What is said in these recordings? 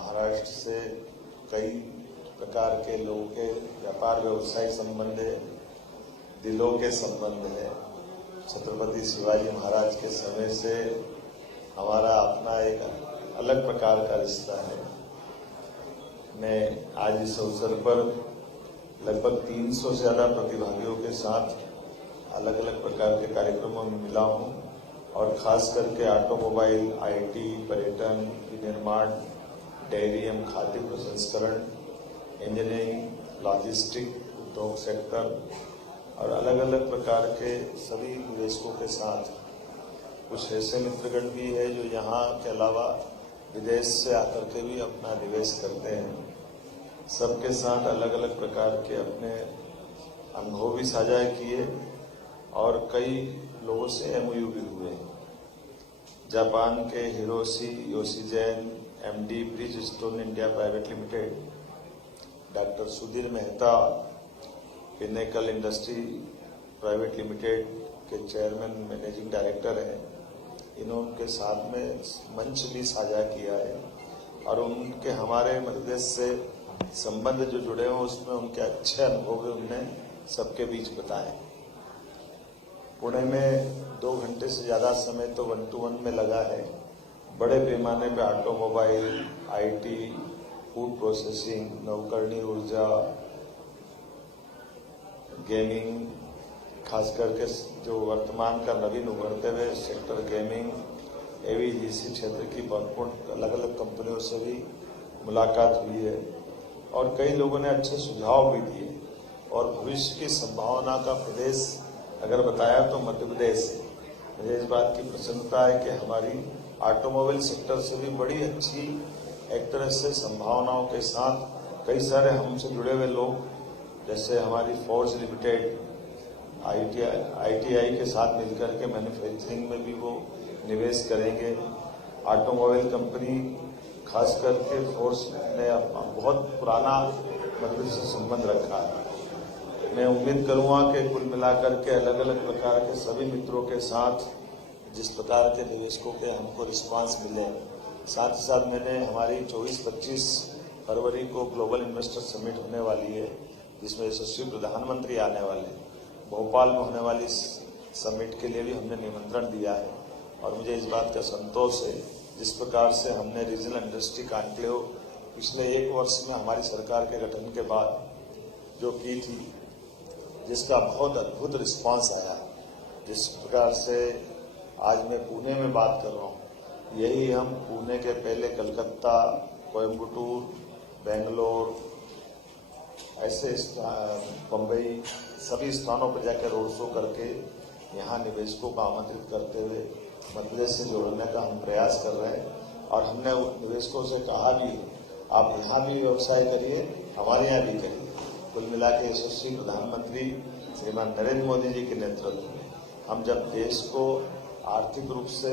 महाराष्ट्र से कई प्रकार के लोगों के व्यापार व्यवसाय संबंध है, दिलों के संबंध है। छत्रपति शिवाजी महाराज के समय से हमारा अपना एक अलग प्रकार का रिश्ता है। मैं आज इस अवसर पर लगभग 300 से ज्यादा प्रतिभागियों के साथ अलग अलग प्रकार के कार्यक्रमों में मिला हूं और खास करके ऑटोमोबाइल, आईटी, पर्यटन, निर्माण, डेयरी एवं खाद्य प्रसंस्करण, इंजीनियरिंग, लॉजिस्टिक, उद्योग सेक्टर और अलग अलग प्रकार के सभी निवेशकों के साथ कुछ ऐसे मित्रगण भी है जो यहाँ के अलावा विदेश से आकर के भी अपना निवेश करते हैं। सबके साथ अलग अलग प्रकार के अपने अनुभव भी साझा किए और कई लोगों से एमओयू भी हुए। जापान के Hiroshi Yoshizane MD Bridgestone India private limited, doctor Sudhir Mehta Pinnacle industry private limited के चेयरमैन मैनेजिंग डायरेक्टर हैं। इन्होंने साथ में मंच भी साझा किया है और उनके हमारे मध्य प्रदेश से संबंध जो जुड़े हैं उसमें उनके अच्छे अनुभव भी उनने सबके बीच बताए। पुणे में 2 घंटे से ज्यादा समय तो 1-to-1 में लगा है। बड़े पैमाने पे ऑटोमोबाइल, आईटी, फूड प्रोसेसिंग, नवकरणीय ऊर्जा, गेमिंग, खास करके जो वर्तमान का नवीन उभरते हुए सेक्टर गेमिंग, एवीजीसी क्षेत्र की भरपूर अलग अलग कंपनियों से भी मुलाकात हुई है और कई लोगों ने अच्छे सुझाव भी दिए और भविष्य की संभावना का प्रदेश अगर बताया तो मध्य प्रदेश है। मुझे इस बात की प्रसन्नता है कि हमारी ऑटोमोबाइल सेक्टर से भी बड़ी अच्छी एक तरह से संभावनाओं के साथ कई सारे हमसे जुड़े हुए लोग, जैसे हमारी फोर्स लिमिटेड आईटीआई के साथ मिलकर के मैन्युफैक्चरिंग में भी वो निवेश करेंगे। ऑटोमोबाइल कंपनी खास करके फोर्स ने बहुत पुराना मतलब से संबंध रखा है। मैं उम्मीद करूंगा कि कुल मिलाकर के अलग अलग प्रकार के सभी मित्रों के साथ जिस प्रकार के निवेशकों के हमको रिस्पांस मिले, साथ ही साथ मैंने हमारी 24-25 फरवरी को ग्लोबल इन्वेस्टर समिट होने वाली है जिसमें यशस्वी प्रधानमंत्री आने वाले, भोपाल में होने वाली समिट के लिए भी हमने निमंत्रण दिया है और मुझे इस बात का संतोष है जिस प्रकार से हमने रीजनल इंडस्ट्री कॉन्क्लेव पिछले 1 वर्ष में हमारी सरकार के गठन के बाद जो की थी, जिसका बहुत अद्भुत रिस्पांस आया। जिस प्रकार से आज मैं पुणे में बात कर रहा हूँ, यही हम पुणे के पहले कलकत्ता, कोयम्बटूर, बेंगलोर, ऐसे बम्बई सभी स्थानों पर जाकर रोड शो करके यहाँ निवेशकों को आमंत्रित करते हुए मध्य प्रदेश से जोड़ने का हम प्रयास कर रहे हैं और हमने निवेशकों से कहा भी आप यहाँ भी व्यवसाय करिए, हमारे यहाँ भी करिए। कुल मिला के यशस्वी प्रधानमंत्री श्रीमान नरेंद्र मोदी जी के नेतृत्व में हम जब देश को आर्थिक रूप से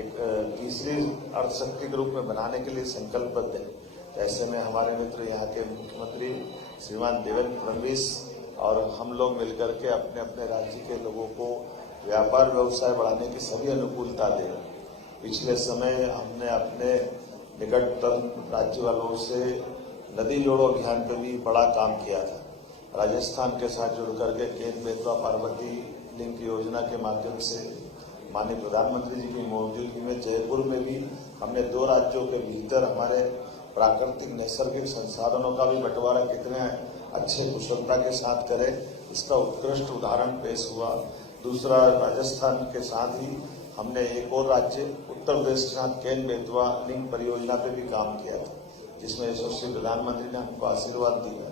एक तीसरी अर्थशक्ति के रूप में बनाने के लिए संकल्पबद्ध है, तो ऐसे में हमारे मित्र यहाँ के मुख्यमंत्री श्रीमान देवेंद्र फडणवीस और हम लोग मिलकर के अपने अपने राज्य के लोगों को व्यापार व्यवसाय बढ़ाने की सभी अनुकूलता दे। पिछले समय हमने अपने निकटतम राज्य वालों से नदी जोड़ो अभियान पर भी बड़ा काम किया था। राजस्थान के साथ जुड़ करके केन बेतवा पार्वती लिंक योजना के माध्यम से माननीय प्रधानमंत्री जी की मौजूदगी में जयपुर में भी हमने 2 राज्यों के भीतर हमारे प्राकृतिक नैसर्गिक संसाधनों का भी बंटवारा कितने अच्छे कुशलता के साथ करे, इसका उत्कृष्ट उदाहरण पेश हुआ। दूसरा, राजस्थान के साथ ही हमने एक और राज्य उत्तर प्रदेश के साथ केन बेतवा लिंक परियोजना पे भी काम किया था जिसमें यशस्वी प्रधानमंत्री ने हमको आशीर्वाद दिया।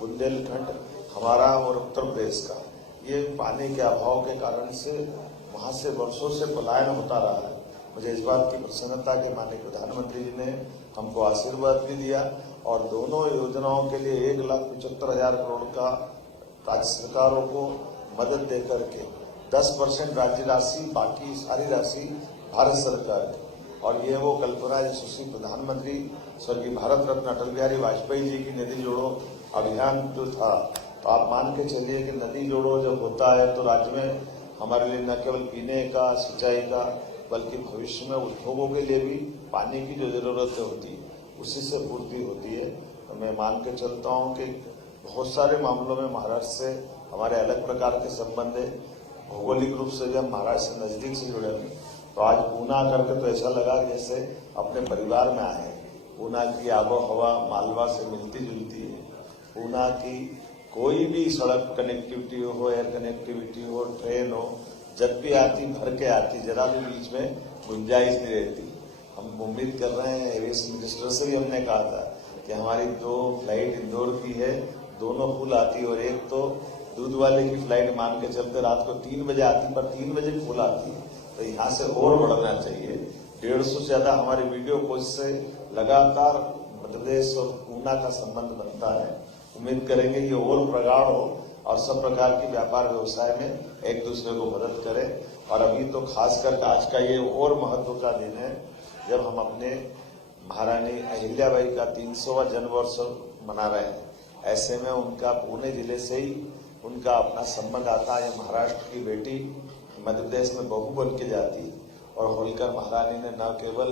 बुंदेलखंड हमारा और उत्तर प्रदेश का ये पानी के अभाव के कारण से वहां से वर्षों से पलायन होता रहा है। मुझे इस बात की प्रसन्नता के माननीय प्रधानमंत्री जी ने हमको आशीर्वाद भी दिया और दोनों योजनाओं के लिए 1,75,000 करोड़ का राज्य सरकारों को मदद दे करके 10% राज्य राशि, बाकी सारी राशि भारत सरकार की। और ये वो कल्पना यशस्वी प्रधानमंत्री स्वर्गीय भारत रत्न अटल बिहारी वाजपेयी जी की नदी जोड़ो अभियान जो था, तो आप मान के चलिए कि नदी जोड़ो जब होता है तो राज्य में हमारे लिए न केवल पीने का, सिंचाई का, बल्कि भविष्य में उद्योगों के लिए भी पानी की जो जरूरत होती है उसी से पूर्ति होती है। तो मैं मान के चलता हूं कि बहुत सारे मामलों में महाराष्ट्र से हमारे अलग प्रकार के संबंध है। भौगोलिक रूप से भी हम महाराष्ट्र से नजदीक से जुड़े हैं। तो आज पूना करके तो ऐसा लगा जैसे अपने परिवार में आए। पूना की आबो हवा मालवा से मिलती जुलती है। पूना की कोई भी सड़क कनेक्टिविटी हो, एयर कनेक्टिविटी हो, ट्रेन हो, जब भी आती भर के आती, जरा भी बीच में गुंजाइश नहीं रहती। हम उम्मीद कर रहे हैं, एविएशन मिनिस्टर से भी हमने कहा था कि हमारी 2 फ्लाइट इंदौर की है, दोनों फुल आती, और एक तो दूध वाले की फ्लाइट मान के चलते रात को 3 बजे आती, पर 3 बजे फुल आती है। तो यहाँ से और बढ़ना चाहिए। 150 से ज्यादा हमारे वीडियो कोच से लगातार मध्य प्रदेश और पूना का संबंध बनता है। उम्मीद करेंगे ये और प्रगाढ़ हो और सब प्रकार की व्यापार व्यवसाय में एक दूसरे को मदद करें। और अभी तो खासकर आज का ये और महत्व का दिन है जब हम अपने महारानी अहिल्याबाई का 300वां जन्म वर्ष मना रहे हैं। ऐसे में उनका पुणे जिले से ही उनका अपना संबंध आता है। महाराष्ट्र की बेटी मध्य प्रदेश में बहू बन के जाती है और होलकर महारानी ने न केवल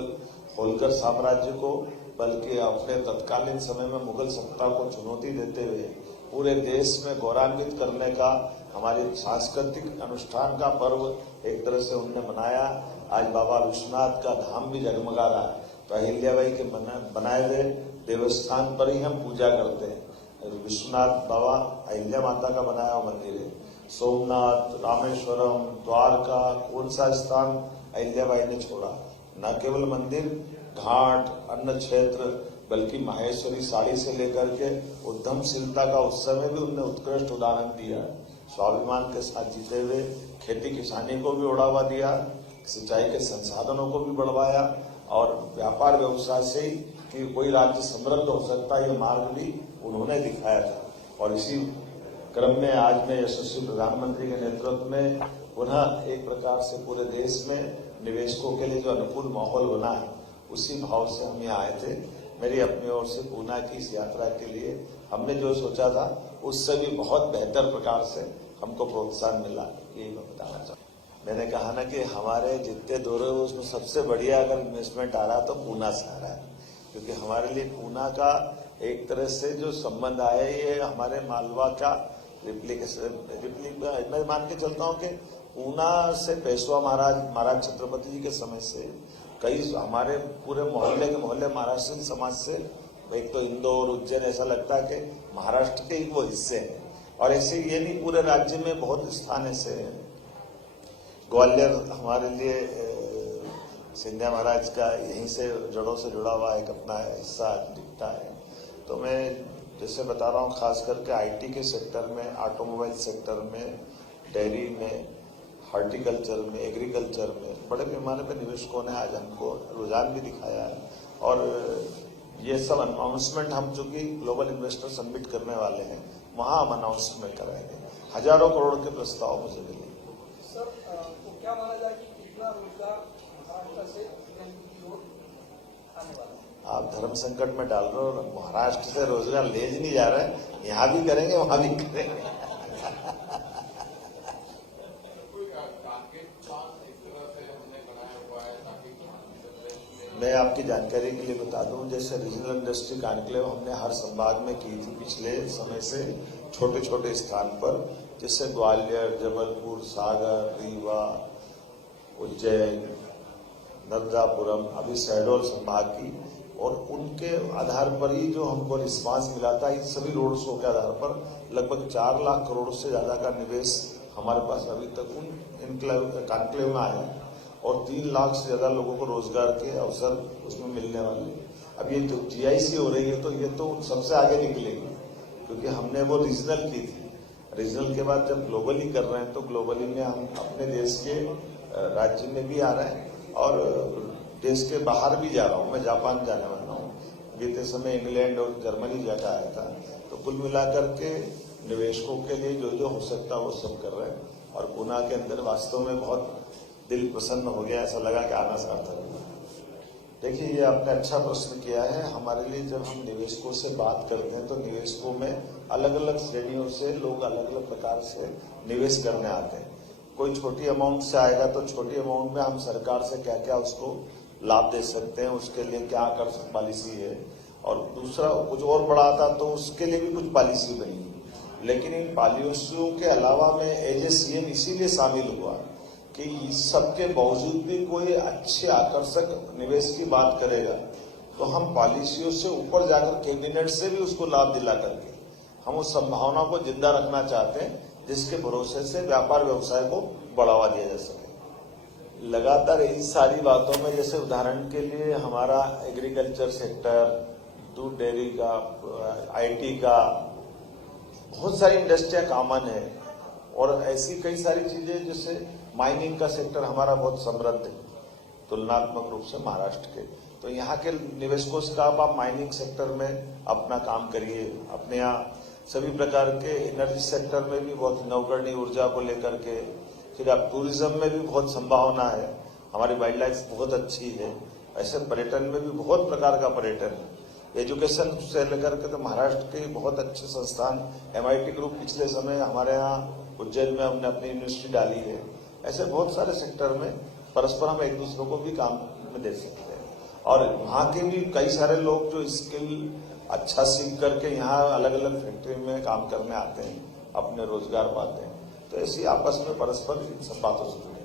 होलकर साम्राज्य को बल्कि अपने तत्कालीन समय में मुगल सत्ता को चुनौती देते हुए पूरे देश में गौरवान्वित करने का हमारे सांस्कृतिक अनुष्ठान का पर्व एक तरह से उन्होंने मनाया। आज बाबा विश्वनाथ का धाम भी जगमगा रहा है। तो अहिल्याबाई के बनाए हुए देवस्थान पर ही हम पूजा करते हैं। विश्वनाथ बाबा अहिल्या माता का बनाया हुआ मंदिर है। सोमनाथ, रामेश्वरम, द्वारका, कौन सा स्थान अहिल्याबाई ने छोड़ा? न केवल मंदिर, घाट, अन्न क्षेत्र, बल्कि माहेश्वरी साड़ी से लेकर के उद्यमशीलता का उस समय भी उन्होंने उत्कृष्ट उदाहरण दिया। स्वाभिमान के साथ जीते हुए खेती किसानी को भी बढ़ावा दिया, सिंचाई के संसाधनों को भी बढ़वाया और व्यापार व्यवसाय से ही कि कोई राज्य समृद्ध हो सकता है ये मार्ग भी उन्होंने दिखाया था। और इसी क्रम में आज मैं यशस्वी प्रधानमंत्री के नेतृत्व में पुनः एक प्रकार से पूरे देश में निवेशकों के लिए जो अनुकूल माहौल बना है उसी भाव से हम यहाँ आए थे। मेरी अपनी ओर से पूना की इस यात्रा के लिए हमने जो सोचा था उससे भी बहुत बेहतर प्रकार से हमको प्रोत्साहन मिला, यही मैं बताना चाहूँ। मैंने कहा ना कि हमारे जितने दौरे हुए उसमें सबसे बढ़िया अगर इन्वेस्टमेंट आ रहा तो पूना से आ रहा है, क्योंकि हमारे लिए पूना का एक तरह से जो संबंध आया ये हमारे मालवा का मैं मान के चलता हूँ कि पूना से पेशवा महाराज छत्रपति जी के समय से कई हमारे पूरे मोहल्ले के मोहल्ले महाराष्ट्र समाज से एक तो इंदौर, उज्जैन ऐसा लगता है कि महाराष्ट्र के ही वो हिस्से हैं। और ऐसे ये नहीं पूरे राज्य में बहुत स्थान ऐसे हैं। ग्वालियर हमारे लिए सिंधिया महाराज का यहीं से जड़ों से जुड़ा हुआ एक अपना हिस्सा दिखता है। तो मैं जैसे बता रहा हूँ खास करके आईटी के सेक्टर में, ऑटोमोबाइल सेक्टर में, डेयरी में, हॉर्टिकल्चर में, एग्रीकल्चर में बड़े पैमाने पर निवेशकों ने आज हमको रुझान भी दिखाया है। और ये सब अनाउंसमेंट हम चूंकि ग्लोबल इन्वेस्टर समिट करने वाले हैं वहाँ हम अनाउंसमेंट कराएंगे। हजारों करोड़ के प्रस्ताव मुझे मिले। सर, तो क्या माना जाए कि कितना रोजगार महाराष्ट्र से आने वाला है? आप धर्म संकट में डाल रहे हो। महाराष्ट्र से रोजगार ले नहीं जा रहे हैं, यहाँ भी करेंगे वहां भी करेंगे। मैं आपकी जानकारी के लिए बता दूं, जैसे रीजनल इंडस्ट्री कॉन्क्लेव हमने हर संभाग में की थी पिछले समय से छोटे छोटे स्थान पर, जैसे ग्वालियर, जबलपुर, सागर, रीवा, उज्जैन, नर्मदापुरम, अभी शहडोल संभाग की, और उनके आधार पर ही जो हमको रिस्पांस मिला था इन सभी रोड शो के आधार पर लगभग 4 लाख करोड़ से ज्यादा का निवेश हमारे पास अभी तक उन कॉन्क्लेव में आया है और 3 लाख से ज्यादा लोगों को रोजगार के अवसर उसमें मिलने वाले हैं। अब ये जो जीआईसी हो रही है तो ये तो सबसे आगे निकलेगी, क्योंकि हमने वो रीजनल की थी। रीजनल के बाद जब ग्लोबली कर रहे हैं तो ग्लोबली में हम अपने देश के राज्य में भी आ रहे हैं और देश के बाहर भी जा रहा हूँ। मैं जापान जाने वाला हूँ, बीते समय इंग्लैंड और जर्मनी जाकर आया था। तो कुल मिलाकर के निवेशकों के लिए जो जो हो सकता है वो सब कर रहे हैं। और पूना के अंदर वास्तव में बहुत दिल प्रसन्न हो गया, ऐसा लगा कि आना सार्थक हुआ। देखिए, ये आपने अच्छा प्रश्न किया है। हमारे लिए जब हम निवेशकों से बात करते हैं तो निवेशकों में अलग अलग श्रेणियों से लोग अलग अलग प्रकार से निवेश करने आते हैं। कोई छोटी अमाउंट से आएगा तो छोटी अमाउंट में हम सरकार से क्या क्या उसको लाभ दे सकते हैं, उसके लिए क्या आकर्षक पॉलिसी है, और दूसरा कुछ और बड़ा आता तो उसके लिए भी कुछ पॉलिसी बनी। लेकिन इन पॉलिसियों के अलावा मैं एज ए सीएम इसीलिए शामिल हुआ कि इस सबके बावजूद भी कोई अच्छे आकर्षक निवेश की बात करेगा तो हम पॉलिसियों से ऊपर जाकर कैबिनेट से भी उसको लाभ दिला करके हम उस संभावना को जिंदा रखना चाहते हैं, जिसके भरोसे से व्यापार व्यवसाय को बढ़ावा दिया जा सके। लगातार इन सारी बातों में, जैसे उदाहरण के लिए हमारा एग्रीकल्चर सेक्टर, दूध डेयरी का, आईटी का, बहुत सारी इंडस्ट्रियां कॉमन है, और ऐसी कई सारी चीजें, जैसे माइनिंग का सेक्टर हमारा बहुत समृद्ध है तुलनात्मक रूप से महाराष्ट्र के। तो यहाँ के निवेशकों से कहा आप माइनिंग सेक्टर में अपना काम करिए। अपने यहाँ सभी प्रकार के एनर्जी सेक्टर में भी बहुत नवकरणीय ऊर्जा को लेकर के, फिर अब टूरिज्म में भी बहुत संभावना है, हमारी वाइल्ड लाइफ बहुत अच्छी है। ऐसे पर्यटन में भी बहुत प्रकार का पर्यटन है। एजुकेशन से लेकर के तो महाराष्ट्र के बहुत अच्छे संस्थान, MIT ग्रुप पिछले समय हमारे यहाँ उज्जैन में हमने अपनी यूनिवर्सिटी डाली है। ऐसे बहुत सारे सेक्टर में परस्पर हम एक दूसरे को भी काम में दे सकते हैं, और वहाँ के भी कई सारे लोग जो स्किल अच्छा सीख करके यहाँ अलग अलग फैक्ट्री में काम करने आते हैं, अपने रोजगार पाते हैं। तो ऐसी आपस में परस्पर इन सब बातों से जुड़े।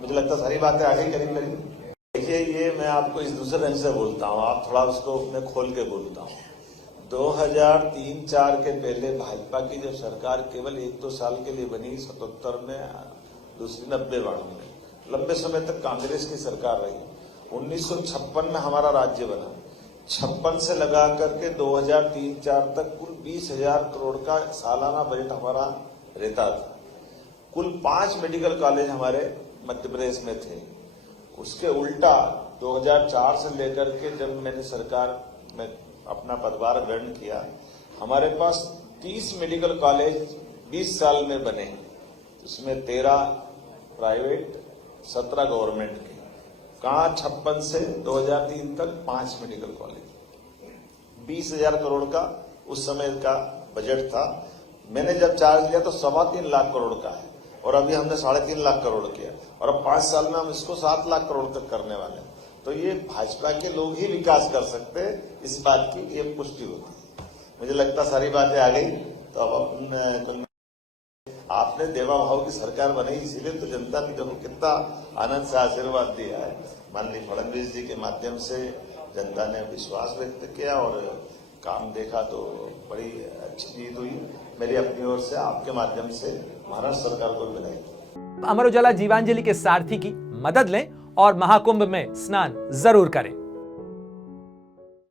मुझे लगता है सारी बातें आगे करीब करीब। देखिए, ये मैं आपको इस दूसरे ढंग से बोलता हूँ, आप थोड़ा उसको मैं खोल के बोलता हूँ। 2003-4 के पहले भाजपा की जब सरकार केवल 1-2 साल के लिए बनी, 77 में, दूसरी 90-92 में, लंबे समय तक कांग्रेस की सरकार रही। 1956 में हमारा राज्य बना। 56 से लगा करके 2003-4 तक कुल 20,000 करोड़ का सालाना बजट हमारा रहता था। कुल 5 मेडिकल कॉलेज हमारे मध्य प्रदेश में थे। उसके उल्टा 2004 से लेकर के जब मैंने सरकार में अपना पदभार ग्रहण किया, हमारे पास 30 मेडिकल कॉलेज 20 साल में बने। उसमें 13 प्राइवेट, 17 गवर्नमेंट के। कहाँ 56 से 2003 तक 5 मेडिकल कॉलेज, 20,000 करोड़ का उस समय का बजट था। मैंने जब चार्ज लिया तो 3.25 लाख करोड़ का है, और अभी हमने 3.5 लाख करोड़ किया, और अब 5 साल में हम इसको 7 लाख करोड़ तक करने वाले हैं। तो ये भाजपा के लोग ही विकास कर सकते हैं, इस बात की ये पुष्टि होती है। मुझे लगता सारी बातें आ गई। तो अब आपने देवा भाव की सरकार बनाई, इसीलिए तो जनता ने देखो कितना आनंद से आशीर्वाद दिया है। माननीय फडणवीस जी के माध्यम से जनता ने विश्वास व्यक्त किया और काम देखा, तो बड़ी अच्छी जीत हुई। मेरी अपनी ओर से आपके माध्यम से महाराष्ट्र सरकार को बधाई। अमर उजाला जीवांजलि के सारथी की मदद लें और महाकुंभ में स्नान जरूर करें।